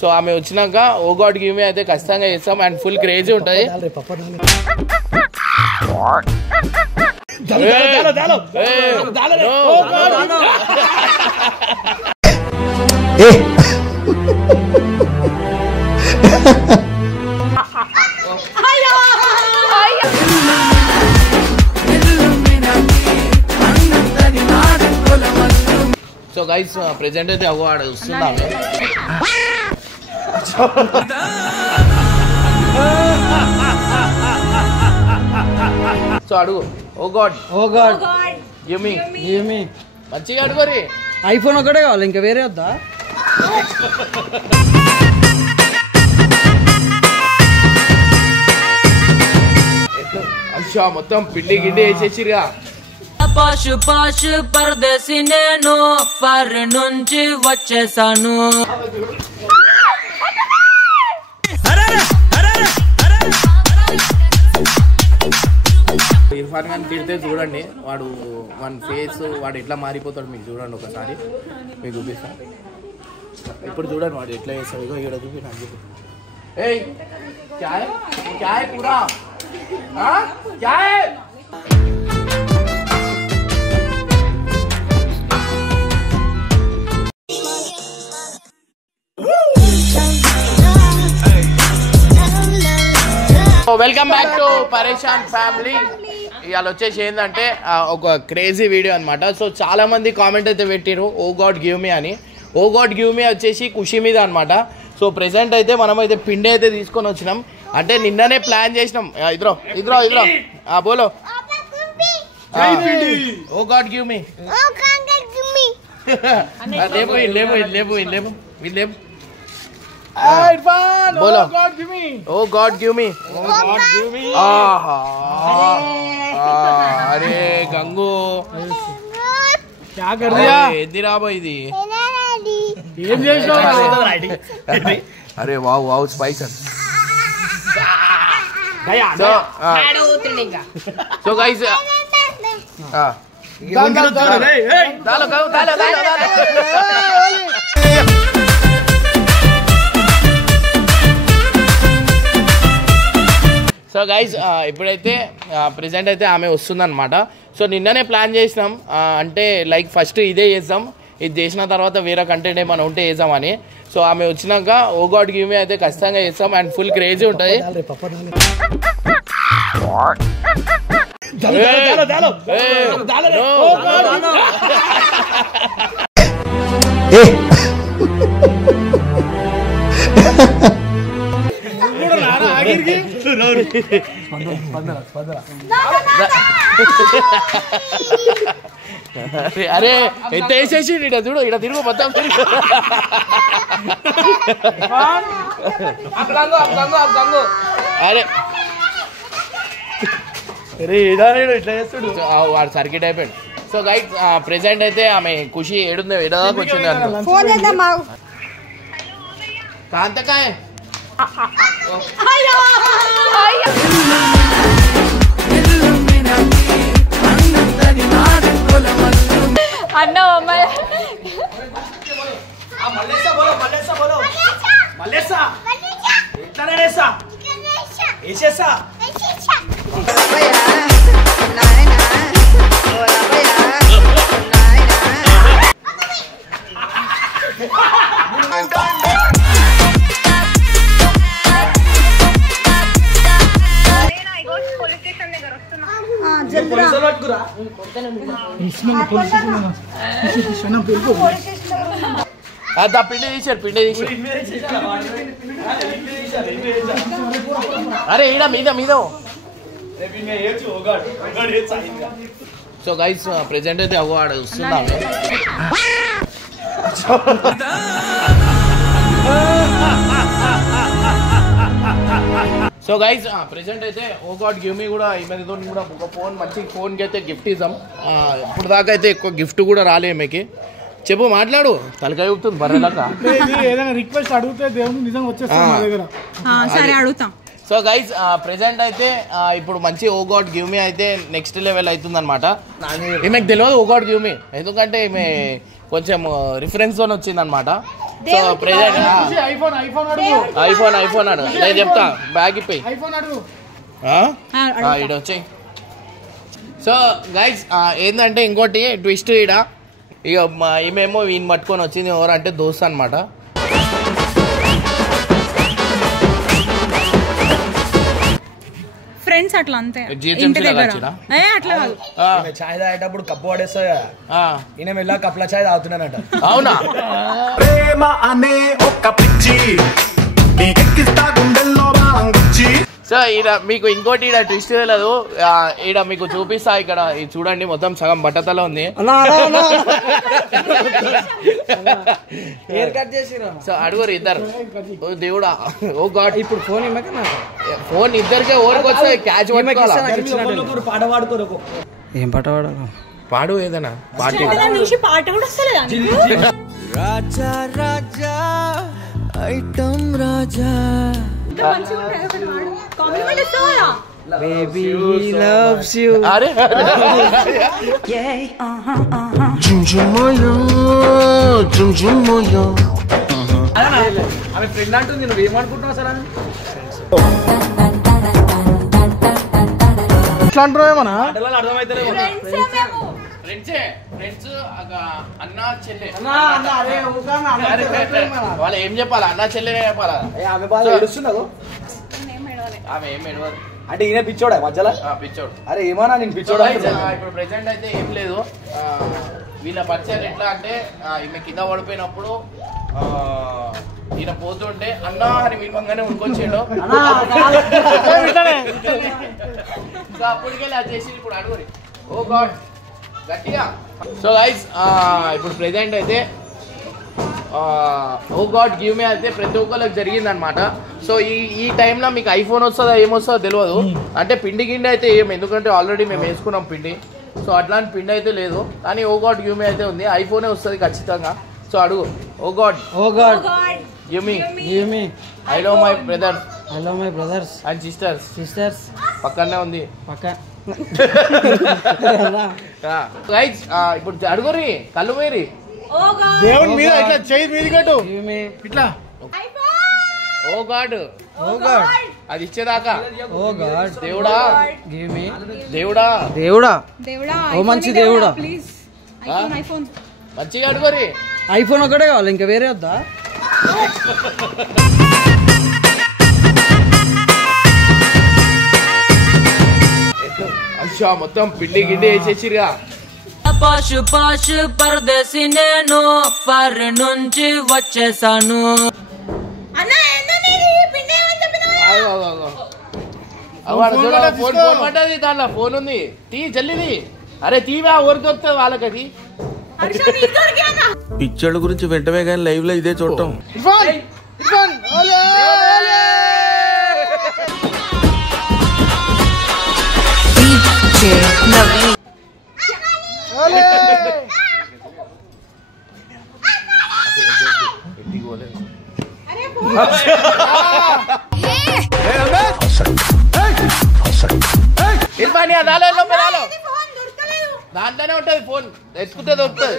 So ఆమె వచ్చినాక ఓ God give మీ అయితే ఖచ్చితంగా చేస్తాం అండ్ ఫుల్ క్రేజీ ఉంటుంది. సో గైస్ ప్రెజెంట్ అయితే అగో ఆడ వస్తున్నాం. సో అడుగు ఓ గాడ్ గివ్ మీ మంచిగా అడుగురి. ఐఫోన్ ఒకటే కావాలి, ఇంకా వేరే వద్దా? అచ్చా మొత్తం పిండి గిడ్డి వేసేసిరుగా. పాషు పాషు పరదేశి నేను ఫారిన్ నుంచి వచ్చేసాను. ఇర్ఫాన్ ఖాన్ తిడితే చూడండి, వాడు వన్ ఫేస్ వాడు ఎట్లా మారిపోతాడు మీకు చూడండి ఒకసారి, మీకు చూపిస్తా. ఇప్పుడు చూడండి వాడు ఎట్లా చేస్తాడు. ఇగో ఇక్కడ చూపి నాకు చూపి. ఏయ్ క్యా హై క్యా హై పూరా క్యా హై? వెల్కమ్ బ్యాక్ టు పరేషాన్ ఫ్యామిలీ. ఇవాళ వచ్చేసి ఏంటంటే ఒక క్రేజీ వీడియో అనమాట. సో చాలా మంది కామెంట్ అయితే పెట్టారు ఓ గాడ్ గివ్ మీ అని. ఓ గాడ్ గివ్ మీ వచ్చేసి ఖుషి మీద అనమాట. సో ప్రెసెంట్ అయితే మనం అయితే పిండి అయితే తీసుకొని వచ్చినాం. అంటే నిన్ననే ప్లాన్ చేసినాం. ఇద్రో ఇద్రో ఇద్రో బోలో ఓ గాడ్ గివ్ మీ. లేపు లేపు లేపు లేపు లేపు. बोलो ओ गॉड गिव मी. अरे गंगू क्या कर दिया? एदिरा भाई दी अरे वाव वाव स्पाइसर. So guys डालो डालो डालो डालो. సో గైజ్ ఇప్పుడైతే ప్రెజెంట్ అయితే ఆమె వస్తుందన్నమాట. సో నిన్ననే ప్లాన్ చేసినాం, అంటే లైక్ ఫస్ట్ ఇదే చేద్దాం, ఇది చేసిన తర్వాత వేరే కంటెంట్ ఏమైనా ఉంటే చేద్దామని. సో ఆమె వచ్చినాక ఓ గాడ్ గివ్ మీ అయితే ఖచ్చితంగా చేస్తాం అండ్ ఫుల్ క్రేజీ ఉంటుంది. అరే ఎంత వేసేసి ఇడ చూడు, ఇడ తిరుగు మొత్తం తిరుగు. అరే ఇట్లా చేస్తాడు వాడు సర్కిట్ అయిపోయాడు. సో గైస్ ప్రెసెంట్ అయితే ఆమె ఖుషి ఏడుందో ఎడదాకా వచ్చింది కాంతకాయ. అన్న పిండి తీసాడు పిండి తీసాడు. అరే ఈడ మీద మీద. సో గైస్ ప్రెజెంట్ అయితే అగో ఆడ వస్తున్నాం. సో గైస్ ప్రెజెంట్ అయితే ఓ గాడ్ గివ్ మీ కూడా ఈమెతో కూడా ఒక ఫోన్ మంచి ఫోన్కి అయితే గిఫ్ట్ ఇద్దాం. ఇప్పుడు దాకా అయితే ఎక్కువ గిఫ్ట్ కూడా రాలే ఈమెకి. చెప్పు మాట్లాడు, తలకాయ ఊపుతుంది బర్రెలాగా. ఏదైనా రిక్వెస్ట్ అడిగితే దేవుని నిజంగా వచ్చేస్తాం మా దగ్గర. సరే అడుగుతాం. సో గైస్ ప్రెజెంట్ అయితే ఇప్పుడు మంచి ఓ గాడ్ గివ్ మీ అయితే నెక్స్ట్ లెవెల్ అవుతుంది అనమాట. ఈమెకు తెలియదు ఓ గాడ్ గివ్ మీ, ఎందుకంటే ఈమె కొంచెం రిఫరెన్స్ తోనే వచ్చింది అనమాట. సో ప్రెజెంట్ ఐఫోన్ అడుగు ఐఫోన్ అడుగు నేను చెప్తా బ్యాగ్ ఇప్పి ఐఫోన్ అడుగు ఇటు వచ్చాయి. సో గైస్ ఏంటంటే ఇంకోటి ట్విస్ట్ ఈడ ఇక ఏమేమో ఈయన పట్టుకొని వచ్చింది ఎవరంటే దోస్త్ అనమాట. ఫ్రెండ్స్ అట్లా అంతే GHMC ఇంటి దగ్గర వచ్చినా? అట్లా కాదు. చాయ్ తాగేటప్పుడు కప్పు పడేస్తా ఈయన మెల్ల కప్పుల చాయ్ తాగుతున్నానంట. అవునా? ప్రేమ అనే ఒక పిచ్చి నీకెక్కిస్తా గుండెల్లో బాంగుచ్చి. సో ఈడ మీకు ఇంకోటి ఈడ ట్విస్ట్ తెలియదు. ఈడ మీకు చూపిస్తా. ఇక్కడ ఇది చూడండి మొత్తం సగం బట్టతల ఉంది. హెయిర్ కట్ చేసిరా. సో అడుగురు ఇద్దరు. ఓ దేవుడా, ఓ గాడ్. ఇప్పుడు ఫోన్ ఇమ్మక నాకు ఫోన్ ఇద్దరికే ఓరుకొచ్చి క్యాచ్ పట్టుకోవాలా? పాట పాడుకోరు. ఏం పాట పాడాలి? పాడు ఏదైనా పార్టీ. పాట కూడా వస్తలేదా? రాజా రాజా ఐటమ్ రాజా కాంప్లిమెంట్ ఇస్తావా? Baby loves you. అరే ఆమె ఫ్రెండ్ అంటుంది. నువ్వు ఏమనుకుంటున్నావు అసలు? ఇట్లా అంటారు ఏమన్నా అర్థమైతే ఫ్రెండ్స్ అన్న చెల్లె. వాళ్ళు ఏం చెప్పాలి? అన్న చెల్లెనే చెప్పాలా? ఆమె బాగా ఏడుస్తున్నావు. ఆమె ఏం ఎడవదు. అంటే ఈయన పిచ్చోడా మధ్యలో? పిచ్చోడు. అరే ఏమన్నా నేను పిచ్చోడా? ఇప్పుడు ప్రెసెంట్ అయితే ఏం లేదు. వీళ్ళ పరిచయం ఎట్లా అంటే ఈమె కింద పడిపోయినప్పుడు ఈయన పోతుంటే అన్నా అని విలువంగానే ఉనుకొచ్చిండు. సో అప్పటికెళ్ళి అది చేసి ఇప్పుడు అడుగురి. ఓ గాడ్ గట్టిగా. సో గైస్ ఇప్పుడు ప్రెసెంట్ అయితే ఓ గాడ్ గివ్ మీ అయితే ప్రతి ఒక్కరికి జరిగిందనమాట. సో ఈ టైంలో మీకు ఐఫోన్ వస్తుందా ఏమొస్తుందో తెలియదు. అంటే పిండి గిండి అయితే ఏం, ఎందుకంటే ఆల్రెడీ మేము వేసుకున్నాం పిండి. సో అట్లాంటి పిండి అయితే లేదు. కానీ ఓ గాడ్ గివ్ మీ అయితే ఉంది. ఐఫోనే వస్తుంది ఖచ్చితంగా. సో అడుగు. Oh God give me. I love my brothers. I love my brothers and sisters. పక్కనే ఉంది. గైస్ ఇప్పుడు అడుగురి. కళ్ళు పోయి దేవుని మీద ఇట్లా చేయి మీద కట్టు ఇట్లా. ఓ గాడ్ అది ఇచ్చేదాకా. ఓ గాడ్ దేవుడా గివ్ మీ. దేవుడా దేవుడా దేవుడా, ఓ మంచి దేవుడా. Please iPhone. మంచిగా అడుగురి. ఐఫోన్ ఒకటే కావాలి, ఇంకా వేరే వద్దా? అచ్చా మొత్తం పిండి గిండి వేసేసిరుగా. పాష్ పాష్ పరదేశి నేను ఫర్ నుంచి వచ్చేసాను. ఫోన్ పడ్డది, దాంట్లో ఫోన్ ఉంది. తీ జల్లిది. అరే తీవా ఊరికి వస్తుంది వాళ్ళకి. అది పిచ్చోళ్ళ గురించి వెంటనే కానీ లైవ్ లో ఇదే చూడటం. దాంట్లోనే ఉంటది ఫోన్. ఎత్తుకుంటే దొరుకుతుంది.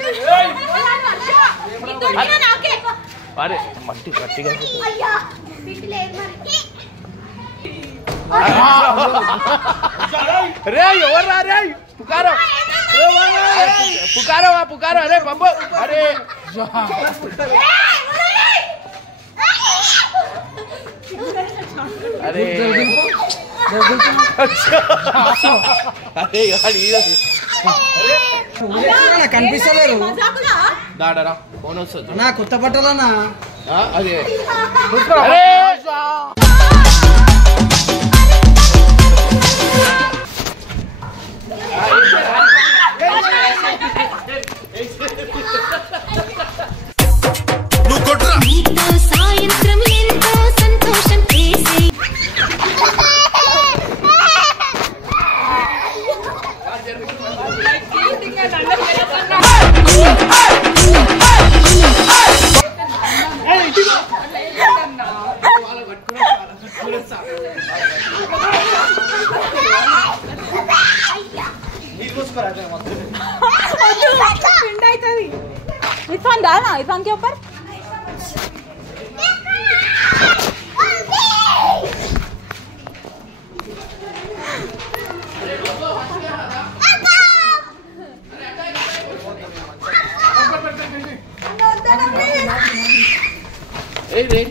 అరే మట్టి గట్టిగా రే ఎవర్రా రే పుకారో పుకారో అరే బాబు అరే అరే కనిపిస్తలేరు. దాడరా ఫోన్ వస్తుంది. నా కొత్త బట్టలన్నా అదే సాయంత్రం ఎంతో సంతోషం చేసి इरफान डाल ना, इरफान के ऊपर రే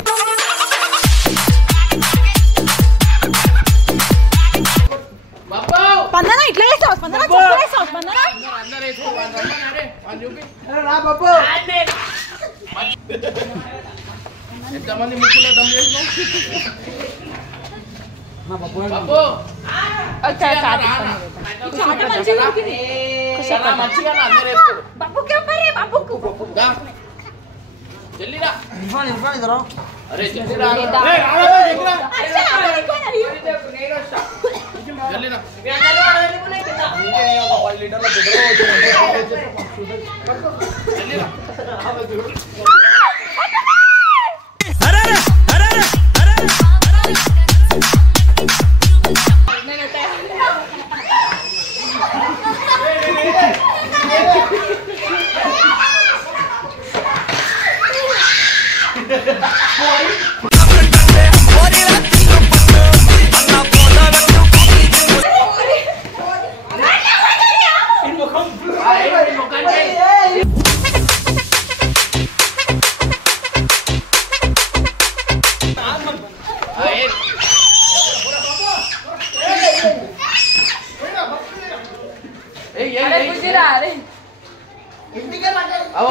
స్పందన ఇట్లా వేస్తావు స్పందన చెప్పు వేస్తావు స్పందన ఎంతమంది ముక్కులో దమ్ చేసినావు మంచిగా అందరూ వేసుకోరు జల్లిరా అరే జల్లిరా జల్లిరా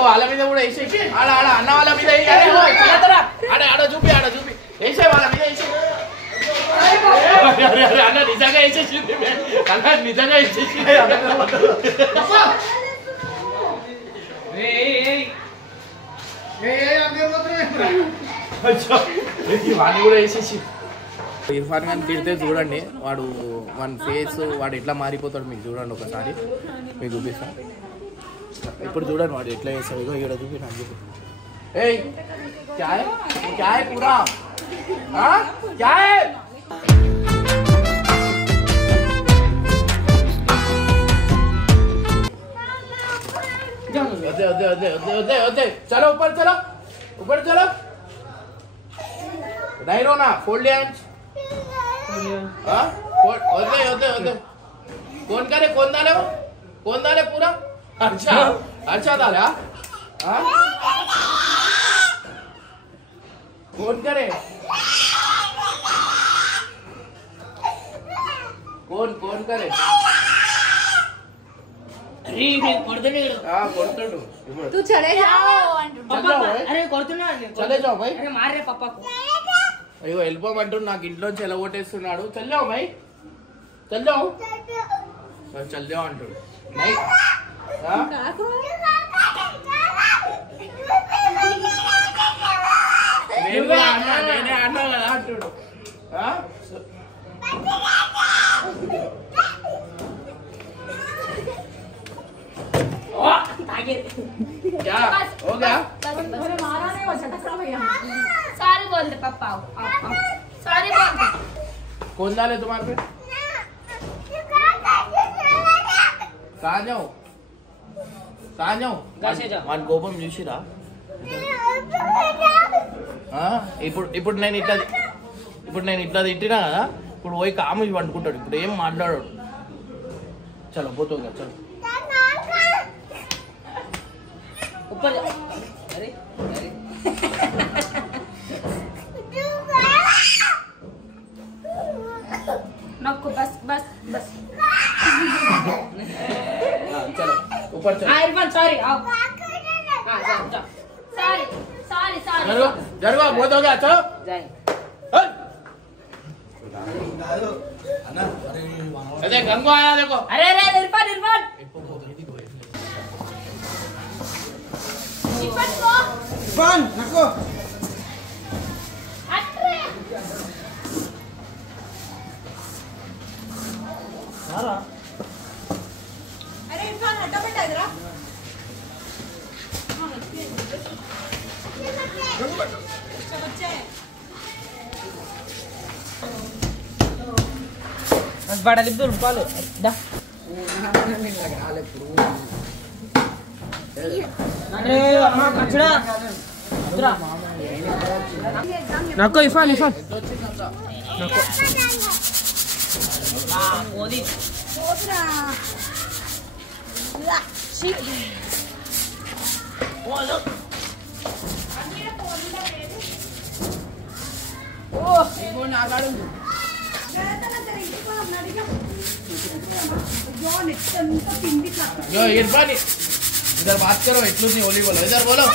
వాళ్ళ మీద కూడా వేసేసి ఆడ ఆడ అన్న వాళ్ళ మీద ఆడ చూపి వేసే వాళ్ళ మీద వేసే అన్న నిజంగా వేసేసింది అన్న నిజంగా వేసేసి వాడిని కూడా వేసేసి ఇర్ఫాన్ ఖాన్ తిడితే చూడండి వాడు వన్ ఫేస్ వాడు ఎట్లా మారిపోతాడు మీకు చూడండి ఒకసారి మీకు చూపిస్తాను ఇప్పుడు చూడండి వాడు ఎట్లా చేస్తాడు ఇగో ఇక్కడ చూపి నాకు చూపి ఏయ్ क्या है पूरा क्या है चलो ऊपर चलो नहीं रोना फोल्ड हैंड्स होते कौन करे कौन डाले पूरा अच्छा डाले कौन करे कौन करे तू चले जाओ अरे चले जाओ भाई अरे मार रे पापा को అయ్యో వెళ్ళిపోమంటూ నాకు ఇంట్లోంచి ఎలా ఓటేస్తున్నాడు చల్లావు భాయ్ చల్లావు చల్లావు అంటాడు నేనే అన్నా కదా అంటాడు क्या हो गया सारे बोल दे पापा सारे बोल दे कौन डाले तुम्हारे पे कहाँ जाओ వాడి కోపం చూసిరా ఇప్పుడు నేను ఇట్లా తిట్టినా కదా ఇప్పుడు పోయి కాము పండుకుంటాడు ఇప్పుడు ఏం మాట్లాడాడు చలో పోతుందా చలో ऊपर अरे नको बस चलो ऊपर चलो इरफान सॉरी आओ सॉरी जरूर बहुत हो गया चलो जाए अरे गंगो आया देखो अरे इरफान नको अरे इरफान हटा बेटा जरा बच्चे बड़ा लिप दूर पालो दा अरे अम्मा कचड़ा उतरा नको इरफान नको ओदी यो इरफान इधर बात करो इतनी होली बोलो इधर बोलो